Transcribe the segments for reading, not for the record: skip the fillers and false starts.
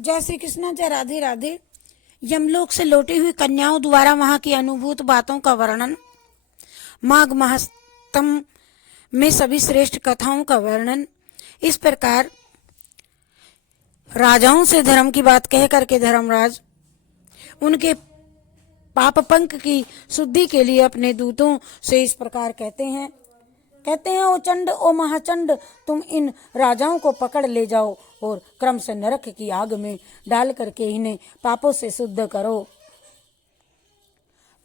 जय श्री कृष्ण, जय राधे राधे। यमलोक से लौटी हुई कन्याओं द्वारा वहां की अनुभूत बातों का वर्णन, माघ महात्म में सभी श्रेष्ठ कथाओं का वर्णन। इस प्रकार राजाओं से धर्म की बात कह करके धर्मराज उनके पाप पंक की शुद्धि के लिए अपने दूतों से इस प्रकार कहते हैं, ओ चंड, ओ महाचंड, तुम इन राजाओं को पकड़ ले जाओ और क्रम से नरक की आग में डाल करके इन्हें पापों से शुद्ध करो।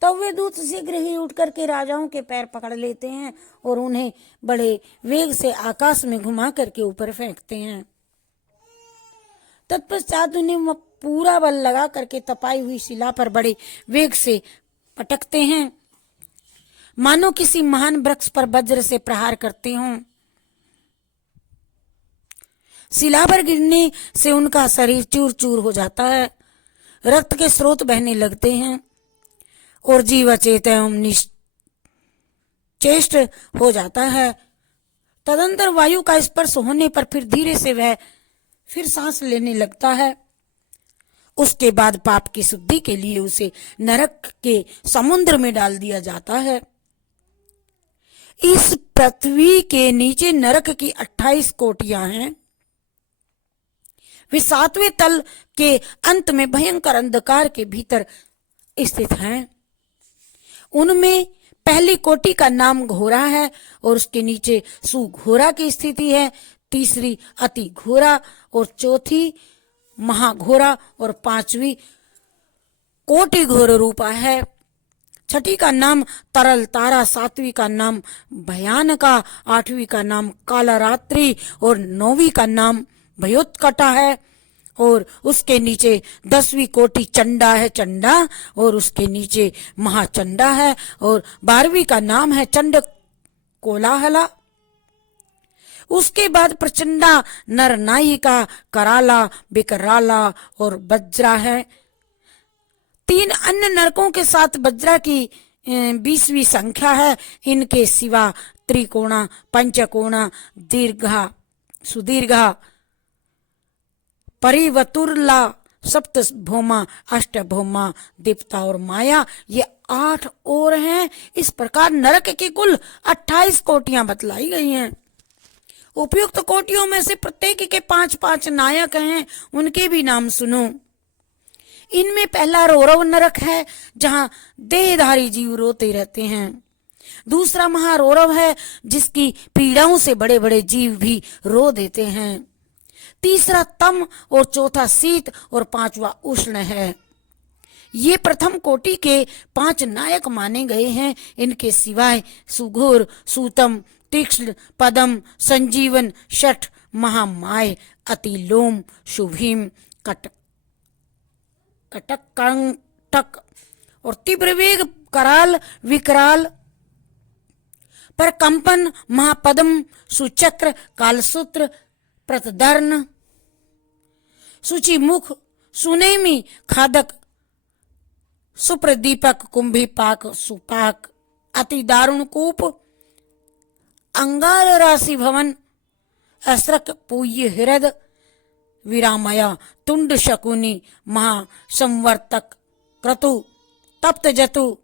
तब वे दूत शीघ्र ही उठ करके राजाओं के पैर पकड़ लेते हैं और उन्हें बड़े वेग से आकाश में घुमा करके ऊपर फेंकते हैं। तत्पश्चात उन्हें पूरा बल लगा करके तपाई हुई शिला पर बड़े वेग से पटकते हैं, मानो किसी महान वृक्ष पर वज्र से प्रहार करते हों। शिला पर गिरने से उनका शरीर चूर चूर हो जाता है, रक्त के स्रोत बहने लगते हैं और जीव अचेत एवं निश्चेष्ट हो जाता है। तदंतर वायु का स्पर्श होने पर फिर धीरे से वह फिर सांस लेने लगता है। उसके बाद पाप की शुद्धि के लिए उसे नरक के समुद्र में डाल दिया जाता है। इस पृथ्वी के नीचे नरक की 28 कोटियां हैं। वे 7वें तल के अंत में भयंकर अंधकार के भीतर स्थित हैं। उनमें पहली कोटि का नाम घोरा है और उसके नीचे सुघोरा की स्थिति है, तीसरी अति घोरा और चौथी महाघोरा और 5वीं कोटि घोर रूपा है। छठी का नाम तरल तारा, 7वीं का नाम भयानका, 8वीं का नाम कालरात्रि और 9वीं का नाम भयोत्कटा है। और उसके नीचे 10वीं कोटि चंडा है, चंडा, और उसके नीचे महाचंडा है और 12वीं का नाम है चंड कोलाहला। उसके बाद प्रचंडा, नरनायिका, कराला, बिकराला और वज्रा है। 3 अन्य नरकों के साथ वज्रा की 20वीं संख्या है। इनके सिवा त्रिकोणा, पंचकोणा, दीर्घा, सुदीर्घा, परिवतुरला, सप्तभौमा, अष्टभौमा, दीप्ता और माया, ये 8 और हैं। इस प्रकार नरक की कुल 28 कोटियां बतलाई गई हैं। उपयुक्त कोटियों में से प्रत्येक के 5-5 नायक हैं, उनके भी नाम सुनो। इनमें पहला रौरव नरक है, जहां देहधारी जीव रोते रहते हैं। दूसरा महारौरव है, जिसकी पीड़ाओं से बड़े बड़े जीव भी रो देते हैं। तीसरा तम और चौथा शीत और 5वां उष्ण है। ये प्रथम कोटि के 5 नायक माने गए हैं। इनके सिवाय सुघोर, सूतम, तीक्ष्ण, पदम, संजीवन, शठ, महामाय, अतिलोम, शुभीम, कटक और तीव्र वेग, कराल, विकराल, पर कंपन, महापदम, सुचक्र, कालसूत्र, प्रतदर्ण, सुचिमुख, सुनेमी, खादक, सुप्रदीपक, कुंभीपाक, सुपाक, अति दारुण कूप, अंगार राशि भवन, अस्रक, पूय हृद, विरामया, तुंड शकुनी, महासंवर्तक, क्रतु, तप्त जतु,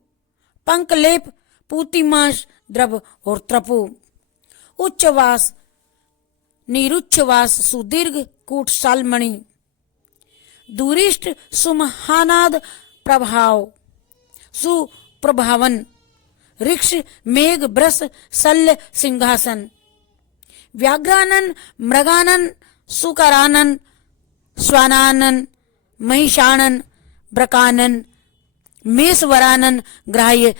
पंकलेप, पूतिमाश, द्रव और त्रपु, उच्चवास, निरुच्छवास, सुदीर्घ, कूट, सालमणि, दूरिष्ट, सुमहानाद, प्रभाव, सुप्रभावन, ऋक्ष, मेघ, ब्रस, शल्य, सिंहासन, व्याघ्रानन, मृगानन, सुकरानन, श्वानानन, महिषानन, ब्रकानन, मेषवरानन, ग्राह्य,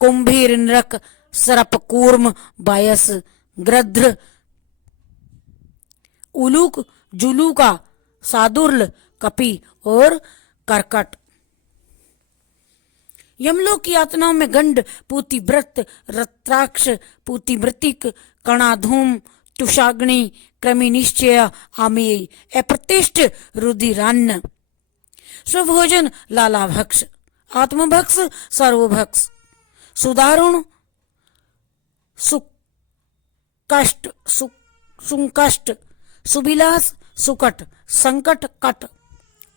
कुंभीर नरक, सरप, कूर्म, बायस, गृध्र, उलूक, जुलूका, सादुर्ल, कपि और करकट। यमलोक की यातनाओं में गंड, पूतिव्रत, रत्राक्ष, पूतिमृतिक, कणाधूम, तुषाग्नि, क्रमिनिश्चय, आमेय, अप्रतिष्ठ, रुधिरान्न, स्वभोजन, लालाभक्ष, आत्मभक्ष, सर्वभक्ष, सुदारुण, सुकष्ट, सुंकष्ट, सुविलास, सुकट, संकट, कट,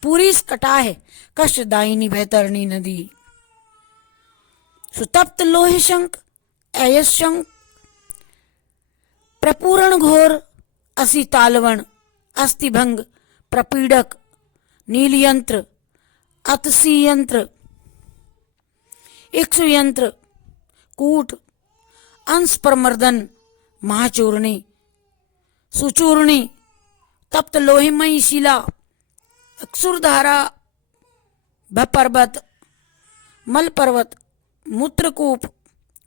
पूरीस कटाह कष्टदायिनी वैतरणी नदी। सुतप्त लोहे शंख ऐयस शंख प्रपूरण घोर असी तालवण अस्थिभंग प्रपीडक नीलयंत्र अतसी यंत्र इक्षु यंत्र कूट अंश प्रमर्दन महाचूर्णी सुचूर्णी तप्त लोहिमयी शिला अक्षुरधारा भपर्वत मल पर्वत मूत्रकूप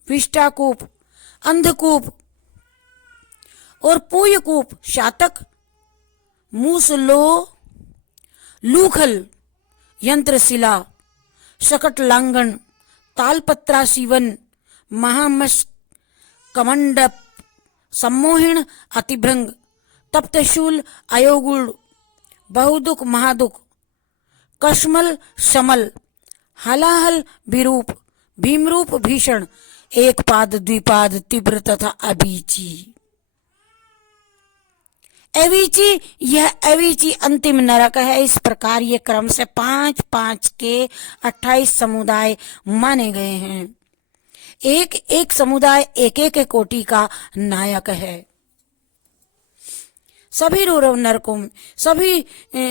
विष्टाकूप अंधकूप और पूयकूप शातक मूसलो लूखल यंत्रशिला शकट लांगन तालपत्रा शिवन महामश कमंडप सम्मोहिण अतिभृंग तप्तशूल अयोगुण बहुदुख महादुख कश्मल शमल हलाहल विरूप भीमरूप भीषण एक पाद द्विपाद तीव्र तथा अवीची। अवीची, यह अवीची अंतिम नरक है। इस प्रकार ये क्रम से 5-5 के 28 समुदाय माने गए हैं। एक एक समुदाय एक एक कोटि का नायक है। सभी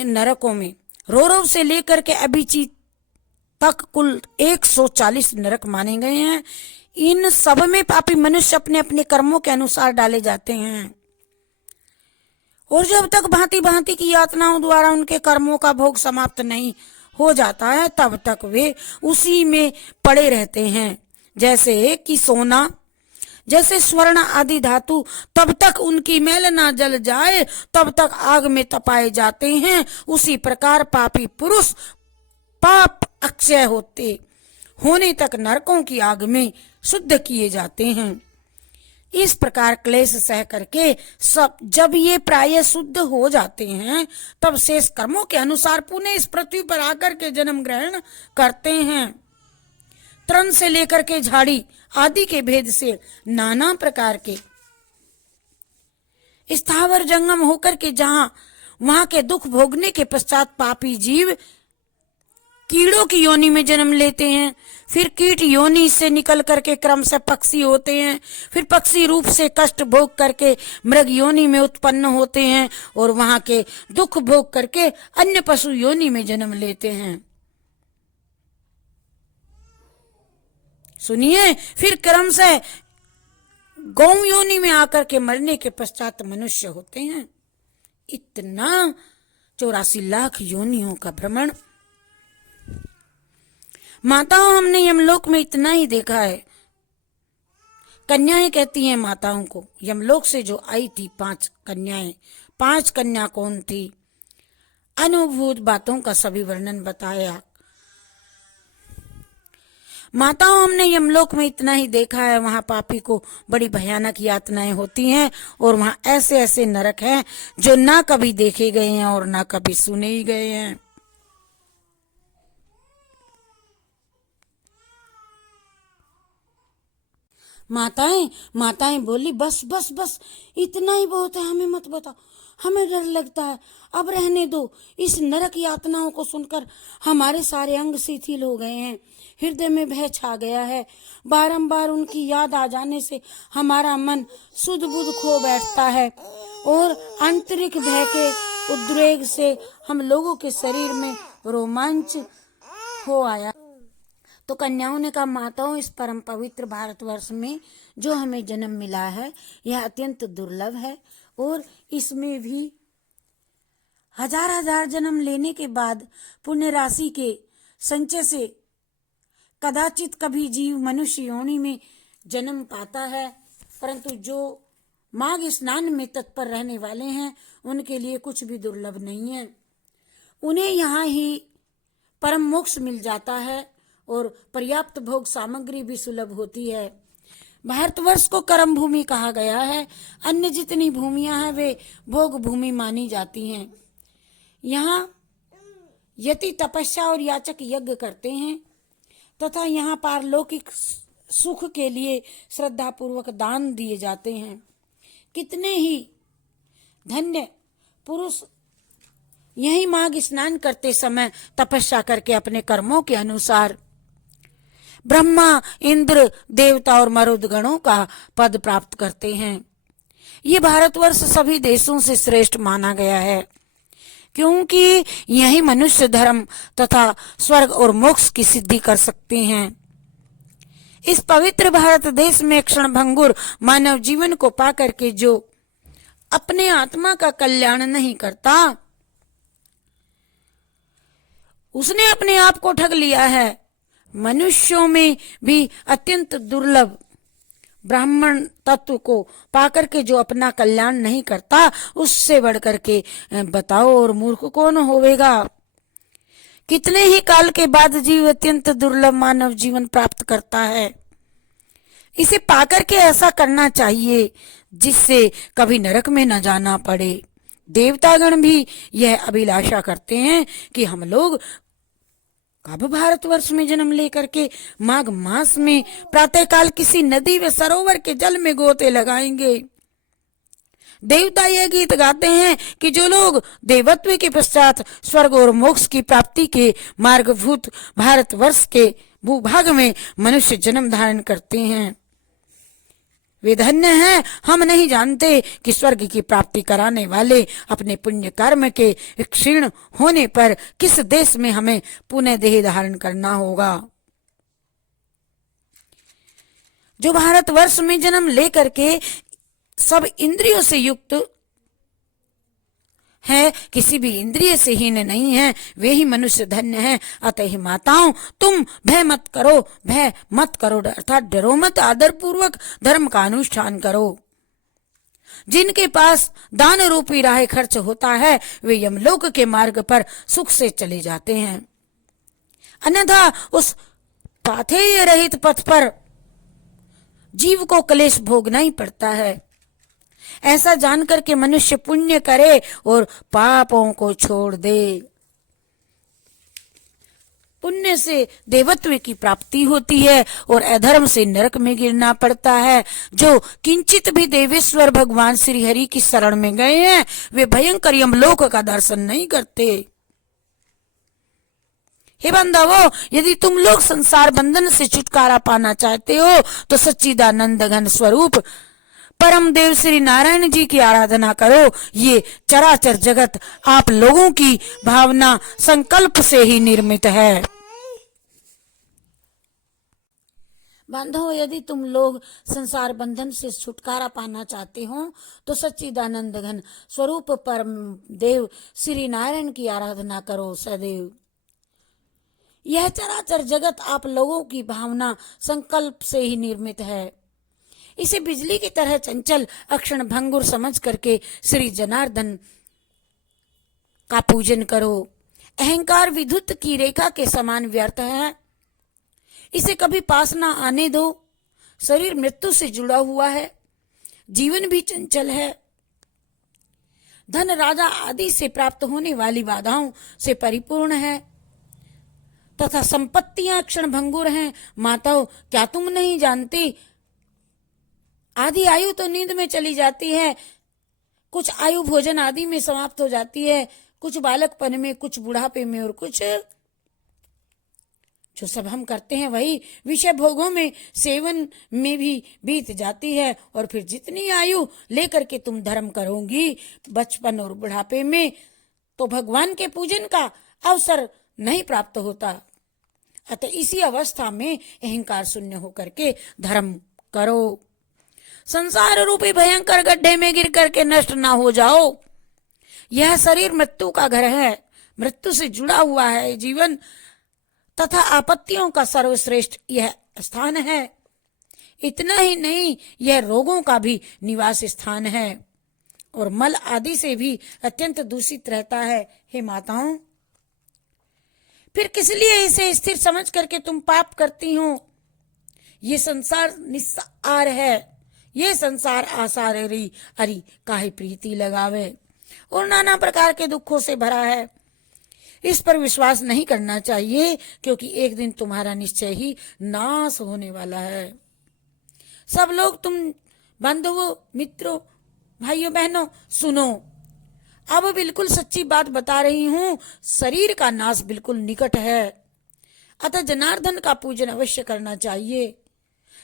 नरकों में रौरव से लेकर के अभिची तक कुल 140 नरक माने गए हैं। इन सब में पापी मनुष्य अपने अपने कर्मों के अनुसार डाले जाते हैं और जब तक भांति भांति की यातनाओं द्वारा उनके कर्मों का भोग समाप्त नहीं हो जाता है तब तक वे उसी में पड़े रहते हैं। जैसे कि सोना, जैसे स्वर्ण आदि धातु तब तक उनकी मैल ना जल जाए तब तक आग में तपाए जाते हैं, उसी प्रकार पापी पुरुष पाप अक्षय होने तक नरकों की आग में शुद्ध किए जाते हैं। इस प्रकार क्लेश सह करके सब जब ये प्राय शुद्ध हो जाते हैं तब शेष कर्मों के अनुसार पुनः इस पृथ्वी पर आकर के जन्म ग्रहण करते हैं। तृण से लेकर के झाड़ी आदि के भेद से नाना प्रकार के स्थावर जंगम होकर के वहां के दुख भोगने के पश्चात पापी जीव कीड़ों की योनि में जन्म लेते हैं। फिर कीट योनि से निकल करके क्रम से पक्षी होते हैं। फिर पक्षी रूप से कष्ट भोग करके मृग योनि में उत्पन्न होते हैं और वहां के दुख भोग करके अन्य पशु योनि में जन्म लेते हैं। सुनिए, फिर क्रम से गौ योनि में आकर के मरने के पश्चात मनुष्य होते हैं। इतना 84 लाख योनियों का भ्रमण। माताओं, हमने यमलोक में इतना ही देखा है। कन्याएं कहती हैं माताओं को, यमलोक से जो आई थी 5 कन्याएं, 5 कन्या कौन थी, अनुभूत बातों का सभी वर्णन बताया। माताओं, हमने यमलोक में इतना ही देखा है, वहां पापी को बड़ी भयानक यातनाएं होती हैं और वहां ऐसे ऐसे नरक हैं जो ना कभी देखे गए हैं और ना कभी सुने ही गए हैं। माताएं बोली, बस बस बस, इतना ही बहुत है, हमें मत बताओ, हमें डर लगता है, अब रहने दो। इस नरक यातनाओं को सुनकर हमारे सारे अंग शिथिल हो गए हैं, हृदय में भय छा गया है। बारंबार उनकी याद आ जाने से हमारा मन सुध बुध खो बैठता है और आंतरिक भय के उद्रेक से हम लोगों के शरीर में रोमांच हो आया। तो कन्याओं ने कहा, माताओं, इस परम पवित्र भारतवर्ष में जो हमें जन्म मिला है यह अत्यंत दुर्लभ है और इसमें भी हजार जन्म लेने के बाद पुण्य राशि के संचय से कदाचित कभी जीव मनुष्य योनि में जन्म पाता है, परंतु जो माघ स्नान में तत्पर रहने वाले हैं उनके लिए कुछ भी दुर्लभ नहीं है। उन्हें यहाँ ही परम मोक्ष मिल जाता है और पर्याप्त भोग सामग्री भी सुलभ होती है। भारतवर्ष को कर्म भूमि कहा गया है। अन्य जितनी भूमियां हैं वे भोग भूमि मानी जाती हैं। यहाँ यति तपस्या और याचक यज्ञ करते हैं तथा यहाँ पारलौकिक सुख के लिए श्रद्धा पूर्वक दान दिए जाते हैं। कितने ही धन्य पुरुष यही माघ स्नान करते समय तपस्या करके अपने कर्मों के अनुसार ब्रह्मा, इंद्र, देवता और मरुदगणों का पद प्राप्त करते हैं। ये भारतवर्ष सभी देशों से श्रेष्ठ माना गया है, क्योंकि यही मनुष्य धर्म तथा स्वर्ग और मोक्ष की सिद्धि कर सकते हैं। इस पवित्र भारत देश में क्षणभंगुर मानव जीवन को पाकर के जो अपने आत्मा का कल्याण नहीं करता, उसने अपने आप को ठग लिया है। मनुष्यों में भी अत्यंत दुर्लभ ब्राह्मण तत्व को पाकर के जो अपना कल्याण नहीं करता, उससे बढ़कर के बताओ और मूर्ख कौन होवेगा। कितने ही काल के बाद जीव अत्यंत दुर्लभ मानव जीवन प्राप्त करता है। इसे पाकर के ऐसा करना चाहिए जिससे कभी नरक में न जाना पड़े। देवतागण भी यह अभिलाषा करते हैं कि हम लोग कब भारतवर्ष में जन्म लेकर के माघ मास में प्रातःकाल किसी नदी व सरोवर के जल में गोते लगाएंगे। देवता यह गीत गाते हैं कि जो लोग देवत्व के पश्चात स्वर्ग और मोक्ष की प्राप्ति के मार्गभूत भारतवर्ष के भूभाग में मनुष्य जन्म धारण करते हैं, वे धन्य हैं। हम नहीं जानते कि स्वर्ग की प्राप्ति कराने वाले अपने पुण्य कर्म के क्षीण होने पर किस देश में हमें पुनः देह धारण करना होगा। जो भारतवर्ष में जन्म लेकर के सब इंद्रियों से युक्त है, किसी भी इंद्रिय से हीन नहीं है, वे ही मनुष्य धन्य हैं। अतः माताओं, तुम भय मत करो, अर्थात डरो मत, आदर पूर्वक धर्म का अनुष्ठान करो। जिनके पास दान रूपी राह खर्च होता है, वे यमलोक के मार्ग पर सुख से चले जाते हैं। अन्यथा उस पाथेय रहित पथ पर जीव को क्लेश भोगना ही पड़ता है। ऐसा जानकर के मनुष्य पुण्य करे और पापों को छोड़ दे। पुण्य से देवत्व की प्राप्ति होती है और अधर्म से नरक में गिरना पड़ता है। जो किंचित भी देवेश्वर भगवान श्री हरि की शरण में गए हैं, वे भयंकर यमलोक का दर्शन नहीं करते। हे बंधवों, यदि तुम लोग संसार बंधन से छुटकारा पाना चाहते हो तो सच्चिदानंद घन स्वरूप परम देव श्री नारायण जी की आराधना करो। ये चराचर जगत आप लोगों की भावना संकल्प से ही निर्मित है। बांधो, यदि तुम लोग संसार बंधन से छुटकारा पाना चाहते हो तो सच्चिदानंद घन स्वरूप परम देव श्री नारायण की आराधना करो सदैव। यह चराचर जगत आप लोगों की भावना संकल्प से ही निर्मित है। इसे बिजली की तरह चंचल अक्षण भंगुर समझ करके श्री जनार्दन का पूजन करो। अहंकार विद्युत की रेखा के समान व्यर्थ है, इसे कभी पास ना आने दो। शरीर मृत्यु से जुड़ा हुआ है, जीवन भी चंचल है। धन राजा आदि से प्राप्त होने वाली बाधाओं से परिपूर्ण है तथा संपत्तियां क्षण भंगुर हैं। माताओं, क्या तुम नहीं जानती, आधी आयु तो नींद में चली जाती है, कुछ आयु भोजन आदि में समाप्त हो जाती है, कुछ बालकपन में, कुछ बुढ़ापे में और कुछ जो सब हम करते हैं वही विषय भोगों में, सेवन में भी बीत जाती है। और फिर जितनी आयु लेकर के तुम धर्म करोगी बचपन और बुढ़ापे में, तो भगवान के पूजन का अवसर नहीं प्राप्त होता। अतः इसी अवस्था में अहंकार शून्य होकर के धर्म करो। संसार रूपी भयंकर गड्ढे में गिर करके नष्ट ना हो जाओ। यह शरीर मृत्यु का घर है, मृत्यु से जुड़ा हुआ है जीवन तथा आपत्तियों का सर्वश्रेष्ठ यह स्थान है। इतना ही नहीं, यह रोगों का भी निवास स्थान है और मल आदि से भी अत्यंत दूषित रहता है। हे माताओं, फिर किस लिए इसे स्थिर समझ करके तुम पाप करती हो। ये संसार निस्सार है, ये संसार आसार अरी काहे प्रीति लगावे और नाना प्रकार के दुखों से भरा है। इस पर विश्वास नहीं करना चाहिए, क्योंकि एक दिन तुम्हारा निश्चय ही नाश होने वाला है। सब लोग, तुम बंधुओं, मित्रों, भाइयों बहनों, सुनो। अब बिल्कुल सच्ची बात बता रही हूं, शरीर का नाश बिल्कुल निकट है। अतः जनार्दन का पूजन अवश्य करना चाहिए।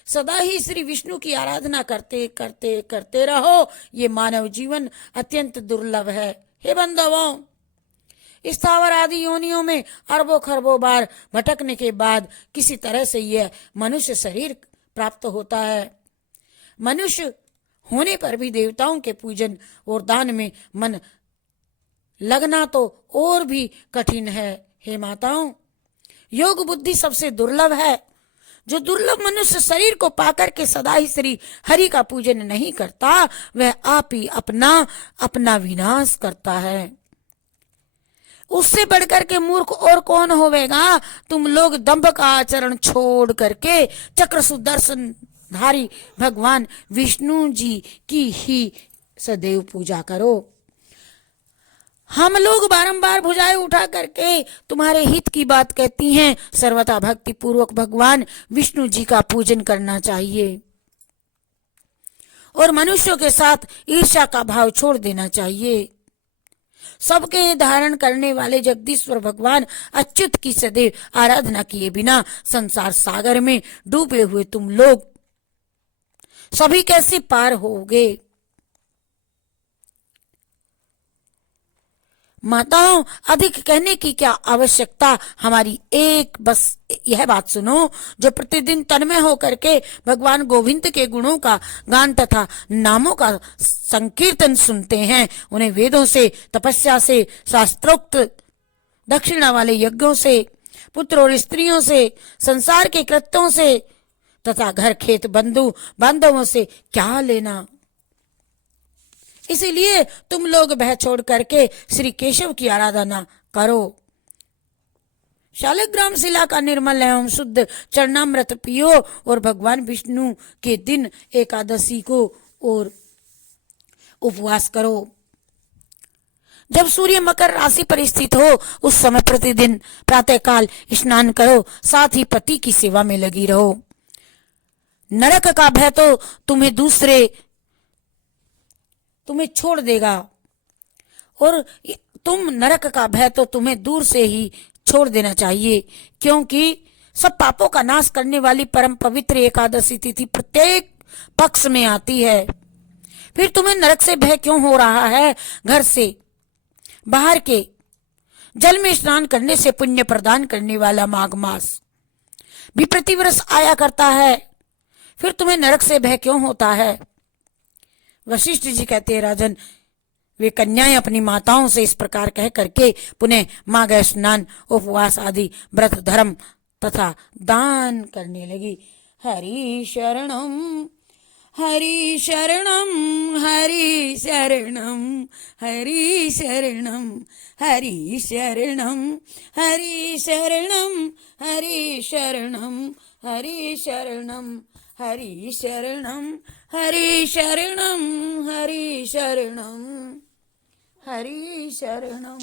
सदा ही श्री विष्णु की आराधना करते करते करते रहो। ये मानव जीवन अत्यंत दुर्लभ है। हे बंधुओं, स्थावर आदि योनियों में अरबों खरबों बार भटकने के बाद किसी तरह से यह मनुष्य शरीर प्राप्त होता है। मनुष्य होने पर भी देवताओं के पूजन और दान में मन लगना तो और भी कठिन है। हे माताओं, योग बुद्धि सबसे दुर्लभ है। जो दुर्लभ मनुष्य शरीर को पाकर के सदा ही श्री हरि का पूजन नहीं करता, वह आप ही अपना विनाश करता है। उससे बढ़कर के मूर्ख और कौन होवेगा। तुम लोग दंभ का आचरण छोड़ करके चक्र सुदर्शन धारी भगवान विष्णु जी की ही सदैव पूजा करो। हम लोग बारंबार भुजाएं उठा करके तुम्हारे हित की बात कहती हैं। सर्वथा भक्ति पूर्वक भगवान विष्णु जी का पूजन करना चाहिए और मनुष्यों के साथ ईर्ष्या का भाव छोड़ देना चाहिए। सबके धारण करने वाले जगदीश्वर भगवान अच्युत की सदैव आराधना किए बिना संसार सागर में डूबे हुए तुम लोग सभी कैसे पार होगे। माताओं, अधिक कहने की क्या आवश्यकता। हमारी एक बस यह बात सुनो। जो प्रतिदिन तन्मय होकर के भगवान गोविंद के गुणों का गान तथा नामों का संकीर्तन सुनते हैं, उन्हें वेदों से, तपस्या से, शास्त्रोक्त दक्षिणा वाले यज्ञों से, पुत्र और स्त्रियों से, संसार के कृत्यों से तथा घर खेत बंधु बांधवों से क्या लेना। इसीलिए तुम लोग भय छोड़ करके श्री केशव की आराधना करो। शालिग्राम शिला का निर्मल एवं शुद्ध चरणामृत पियो और भगवान विष्णु के दिन एकादशी को और उपवास करो। जब सूर्य मकर राशि पर स्थित हो उस समय प्रतिदिन प्रातःकाल स्नान करो। साथ ही पति की सेवा में लगी रहो। नरक का भय तो तुम्हें छोड़ देगा और नरक का भय तो तुम्हें दूर से ही छोड़ देना चाहिए, क्योंकि सब पापों का नाश करने वाली परम पवित्र एकादशी तिथि प्रत्येक पक्ष में आती है। फिर तुम्हें नरक से भय क्यों हो रहा है। घर से बाहर के जल में स्नान करने से पुण्य प्रदान करने वाला माघ मास भी प्रतिवर्ष आया करता है। फिर तुम्हें नरक से भय क्यों होता है। वशिष्ठ जी कहते हैं, राजन, वे कन्याएं अपनी माताओं से इस प्रकार कह करके पुनः माघ स्नान, उपवास आदि व्रत धर्म तथा दान करने लगी। हरि शरणम हरि शरणम हरि शरणम हरि शरणम हरि शरणम हरि शरणम हरि शरणम हरि शरणम हरि शरणम हरि शरणम हरि शरणम हरि शरणम।